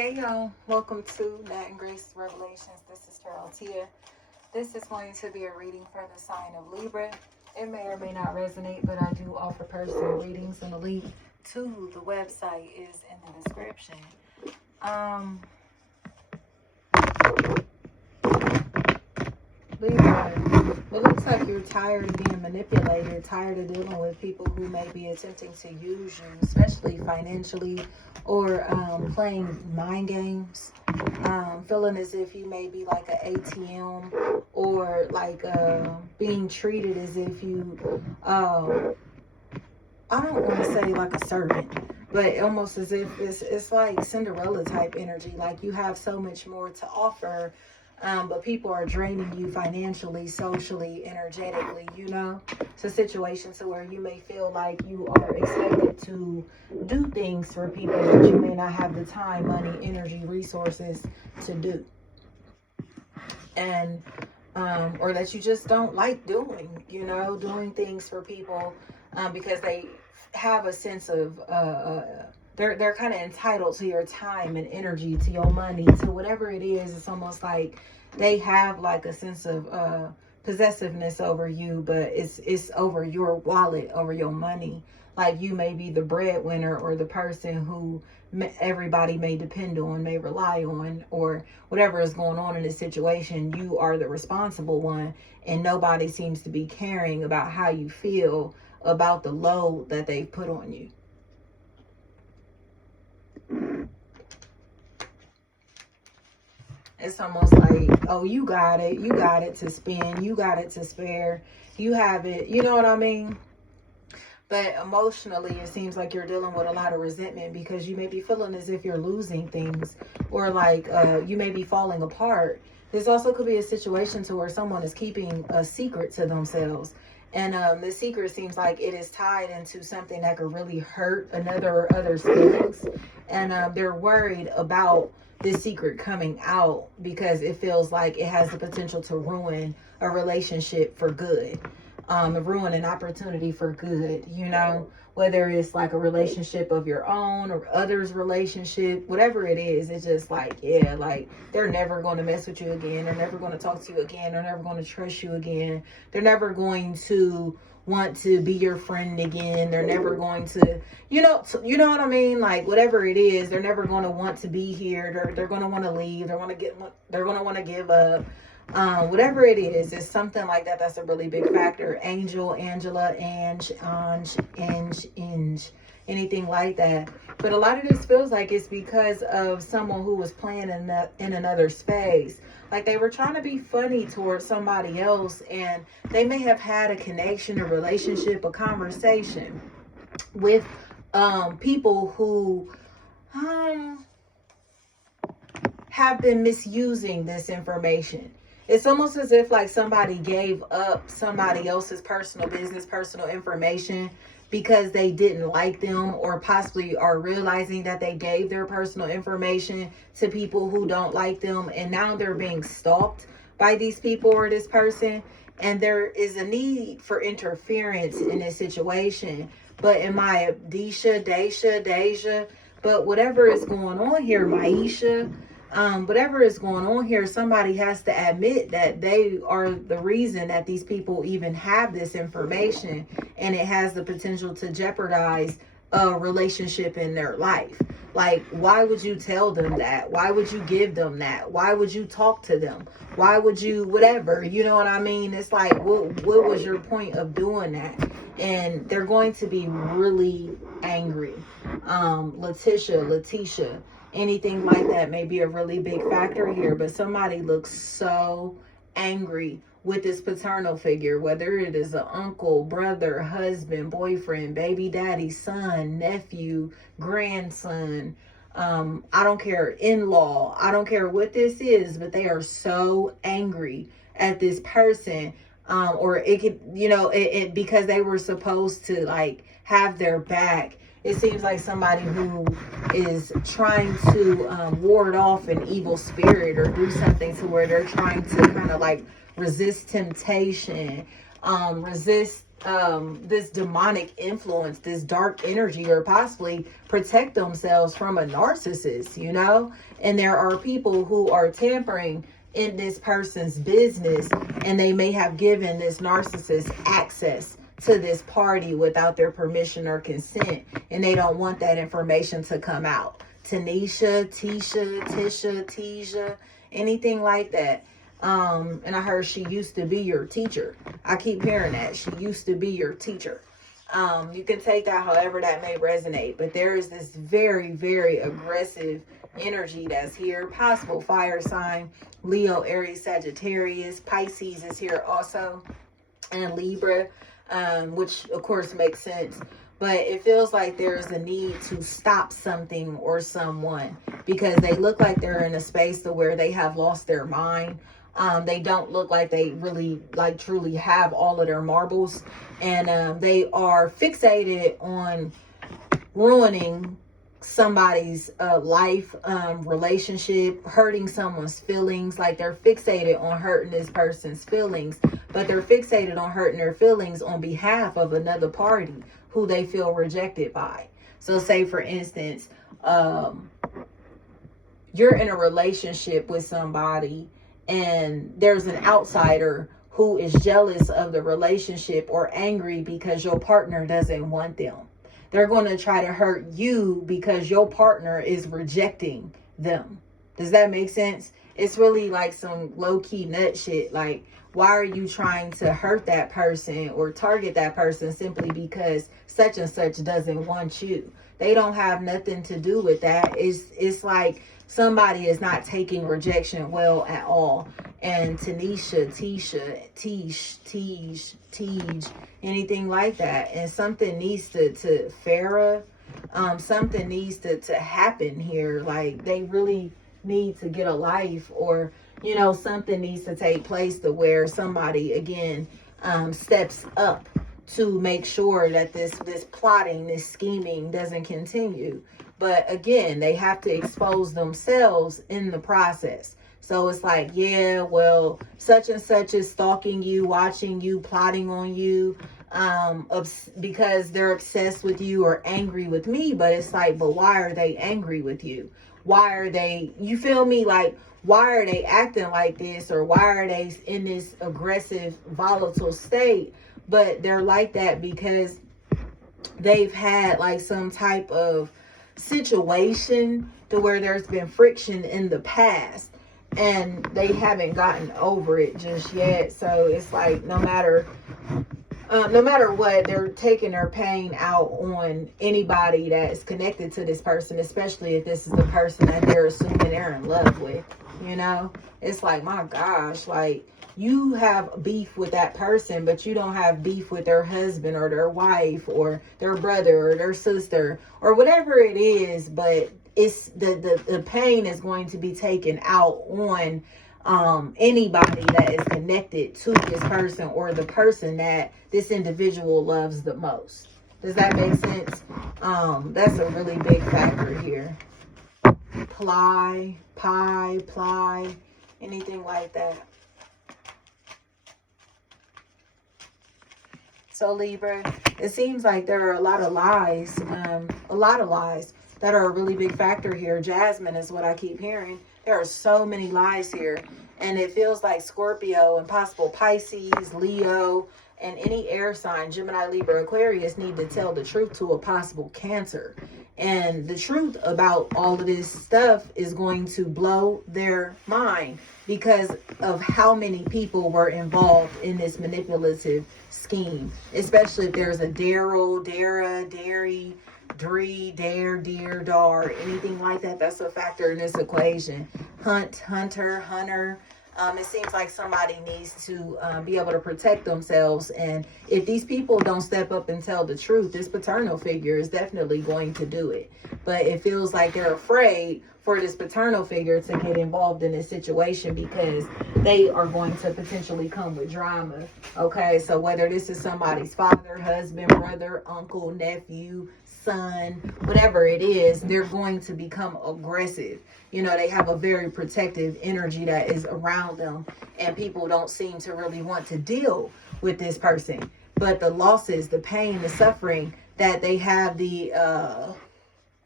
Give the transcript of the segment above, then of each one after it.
Hey y'all, welcome to Nat and Grace Revelations. This is Carol Tia. This is going to be a reading for the sign of Libra. It may or may not resonate, but I do offer personal readings, and the link to the website is in the description. Libra, it looks like you're tired of being manipulated, tired of dealing with people who may be attempting to use you, especially financially, or playing mind games. Feeling as if you may be like an ATM, or like being treated as if you, I don't want to say like a servant, but almost as if it's like Cinderella type energy. Like you have so much more to offer, but people are draining you financially, socially, energetically, you know. It's a situation to where you may feel like you are expected to do things for people that you may not have the time, money, energy, resources to do. And or that you just don't like doing, you know, doing things for people because they have a sense of they're kind of entitled to your time and energy, to your money, to whatever it is. It's almost like they have like a sense of possessiveness over you, but it's over your wallet, over your money. Like you may be the breadwinner, or the person who everybody may depend on, may rely on, or whatever is going on in this situation. You are the responsible one, and nobody seems to be caring about how you feel about the load that they've put on you. It's almost like, oh, you got it to spend, you got it to spare, you have it, you know what I mean? But emotionally, it seems like you're dealing with a lot of resentment, because you may be feeling as if you're losing things, or like you may be falling apart. This also could be a situation to where someone is keeping a secret to themselves. And the secret seems like it is tied into something that could really hurt another or other's feelings. And they're worried about this secret coming out, because it feels like it has the potential to ruin a relationship for good. Ruin an opportunity for good, you know, whether it's like a relationship of your own or others' relationship, whatever it is. It's just like, yeah, like they're never going to mess with you again. They're never going to talk to you again. They're never going to trust you again. They're never going to want to be your friend again. They're never going to, you know what I mean? Like whatever it is, they're never going to want to be here. They're going to want to leave. They're going to want to give up. Whatever it is, it's something like that. That's a really big factor. Angel, Angela, Ange, anything like that. But a lot of this feels like it's because of someone who was playing in another space. Like they were trying to be funny towards somebody else, and they may have had a connection, a relationship, a conversation with people who have been misusing this information. It's almost as if like somebody gave up somebody else's personal business, personal information, because they didn't like them, or possibly are realizing that they gave their personal information to people who don't like them, and now they're being stalked by these people or this person, and there is a need for interference in this situation. But in my Deja, but whatever is going on here, Maisha, whatever is going on here, somebody has to admit that they are the reason that these people even have this information, and it has the potential to jeopardize a relationship in their life. Like, why would you tell them that? Why would you give them that? Why would you talk to them? Why would you, whatever, you know what I mean? It's like, what was your point of doing that? And they're going to be really angry. Letitia, anything like that may be a really big factor here. But somebody looks so angry with this paternal figure, whether it is an uncle, brother, husband, boyfriend, baby daddy, son, nephew, grandson, I don't care, in-law, I don't care what this is, but they are so angry at this person. Or it could, you know, it because they were supposed to like have their back. It seems like somebody who is trying to ward off an evil spirit, or do something to where they're trying to kind of like resist temptation, resist this demonic influence, this dark energy, or possibly protect themselves from a narcissist, you know? And there are people who are tampering in this person's business, and they may have given this narcissist access to this party without their permission or consent, and they don't want that information to come out. Tanisha, Tisha, anything like that. And I heard she used to be your teacher. I keep hearing that. She used to be your teacher. You can take that however that may resonate, but there is this very, very aggressive energy that's here. Possible fire sign, Leo, Aries, Sagittarius, Pisces is here also, and Libra, which of course makes sense. But it feels like there's a need to stop something or someone, because they look like they're in a space to where they have lost their mind. They don't look like they really truly have all of their marbles, and they are fixated on ruining somebody's life, relationship, hurting someone's feelings. Like, they're fixated on hurting this person's feelings, but they're fixated on hurting their feelings on behalf of another party who they feel rejected by. So say for instance, you're in a relationship with somebody, and there's an outsider who is jealous of the relationship or angry because your partner doesn't want them. They're going to try to hurt you because your partner is rejecting them. Does that make sense? It's really like some low-key nut shit. Like, why are you trying to hurt that person or target that person simply because such and such doesn't want you? They don't have nothing to do with that. It's like somebody is not taking rejection well at all. And Tanisha, Tisha, Tej, anything like that. And something needs to Farah, something needs to happen here. Like, they really need to get a life, or, you know, something needs to take place to where somebody again steps up to make sure that this plotting, this scheming doesn't continue. But again, they have to expose themselves in the process. So it's like, yeah, well, such and such is stalking you, watching you, plotting on you, because they're obsessed with you or angry with me. But it's like, but why are they angry with you? Why are they, you feel me? Like, why are they acting like this? Or why are they in this aggressive, volatile state? But they're like that because they've had like some type of situation to where there's been friction in the past, and they haven't gotten over it just yet. So it's like, no matter what, they're taking their pain out on anybody that's connected to this person, especially if this is the person that they're assuming they're in love with. You know, it's like, my gosh, like, you have beef with that person, but you don't have beef with their husband or their wife or their brother or their sister or whatever it is. But it's the pain is going to be taken out on anybody that is connected to this person or the person that this individual loves the most. Does that make sense? That's a really big factor here. Ply, anything like that. So Libra, it seems like there are a lot of lies that are a really big factor here. Jasmine is what I keep hearing. There are so many lies here. And it feels like Scorpio and possible Pisces, Leo, and any air sign, Gemini, Libra, Aquarius, need to tell the truth to a possible Cancer. And the truth about all of this stuff is going to blow their mind because of how many people were involved in this manipulative scheme. Especially if there's a Daryl, Dara, Dairy, Dree, Dare, Dear, Dar, anything like that. That's a factor in this equation. Hunter. It seems like somebody needs to be able to protect themselves. And if these people don't step up and tell the truth, this paternal figure is definitely going to do it. But it feels like they're afraid for this paternal figure to get involved in this situation because they are going to potentially come with drama. Okay, so whether this is somebody's father, husband, brother, uncle, nephew, sun, whatever it is, they're going to become aggressive. You know, they have a very protective energy that is around them, and people don't seem to really want to deal with this person. But the losses, the pain, the suffering that they have the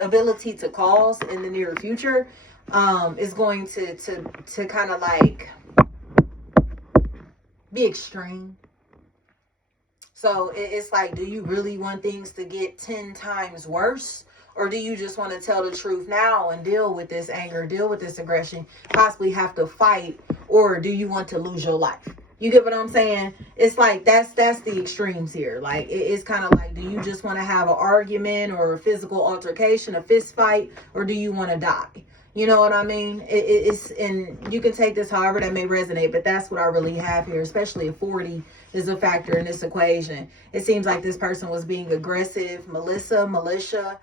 ability to cause in the near future is going to kind of like be extreme. So it's like, do you really want things to get 10 times worse? Or do you just want to tell the truth now and deal with this anger, deal with this aggression, possibly have to fight? Or do you want to lose your life? You get what I'm saying? It's like, that's the extremes here. Like, it's kind of like, do you just want to have an argument or a physical altercation, a fist fight? Or do you want to die? You know what I mean? It's, and you can take this however that may resonate, but that's what I really have here, especially if 40 is a factor in this equation. It seems like this person was being aggressive, militia,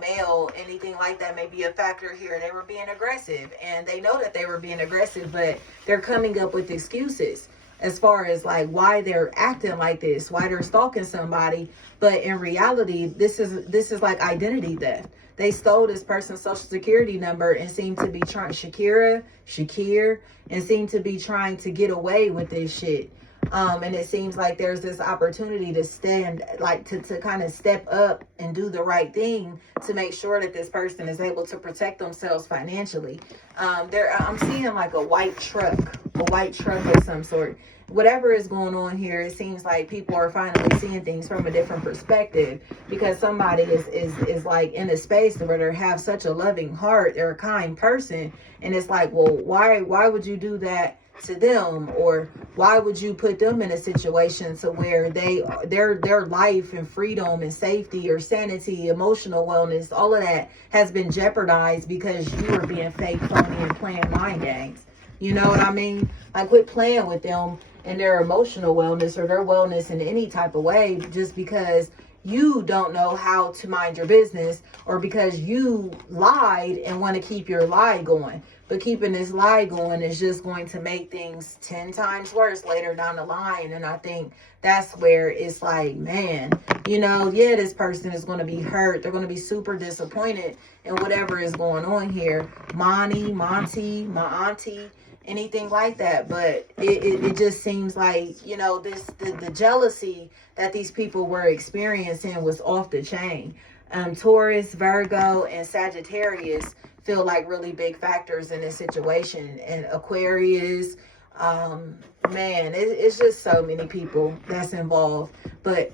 male, anything like that may be a factor here. They were being aggressive, and they know that they were being aggressive, but they're coming up with excuses as far as like why they're acting like this, why they're stalking somebody. But in reality, this is like identity theft. They stole this person's social security number and seem to be trying, Shakir, and seem to be trying to get away with this shit. And it seems like there's this opportunity to stand, like to kind of step up and do the right thing to make sure that this person is able to protect themselves financially. I'm seeing like a white truck of some sort. Whatever is going on here, it seems like people are finally seeing things from a different perspective, because somebody is like in a space where they have such a loving heart, they're a kind person, and it's like, well, why would you do that to them? Or why would you put them in a situation to where their life and freedom and safety or sanity, emotional wellness, all of that has been jeopardized because you were being fake, phony, and playing mind games? You know what I mean? Like, quit playing with them and their emotional wellness or their wellness in any type of way just because you don't know how to mind your business, or because you lied and want to keep your lie going. But keeping this lie going is just going to make things 10 times worse later down the line. And I think that's where it's like, man, you know, yeah, this person is going to be hurt. They're going to be super disappointed in whatever is going on here. Monty, my auntie, anything like that. But it just seems like, you know, the jealousy that these people were experiencing was off the chain. Taurus, Virgo, and Sagittarius feel like really big factors in this situation. And Aquarius, man, it's just so many people that's involved. But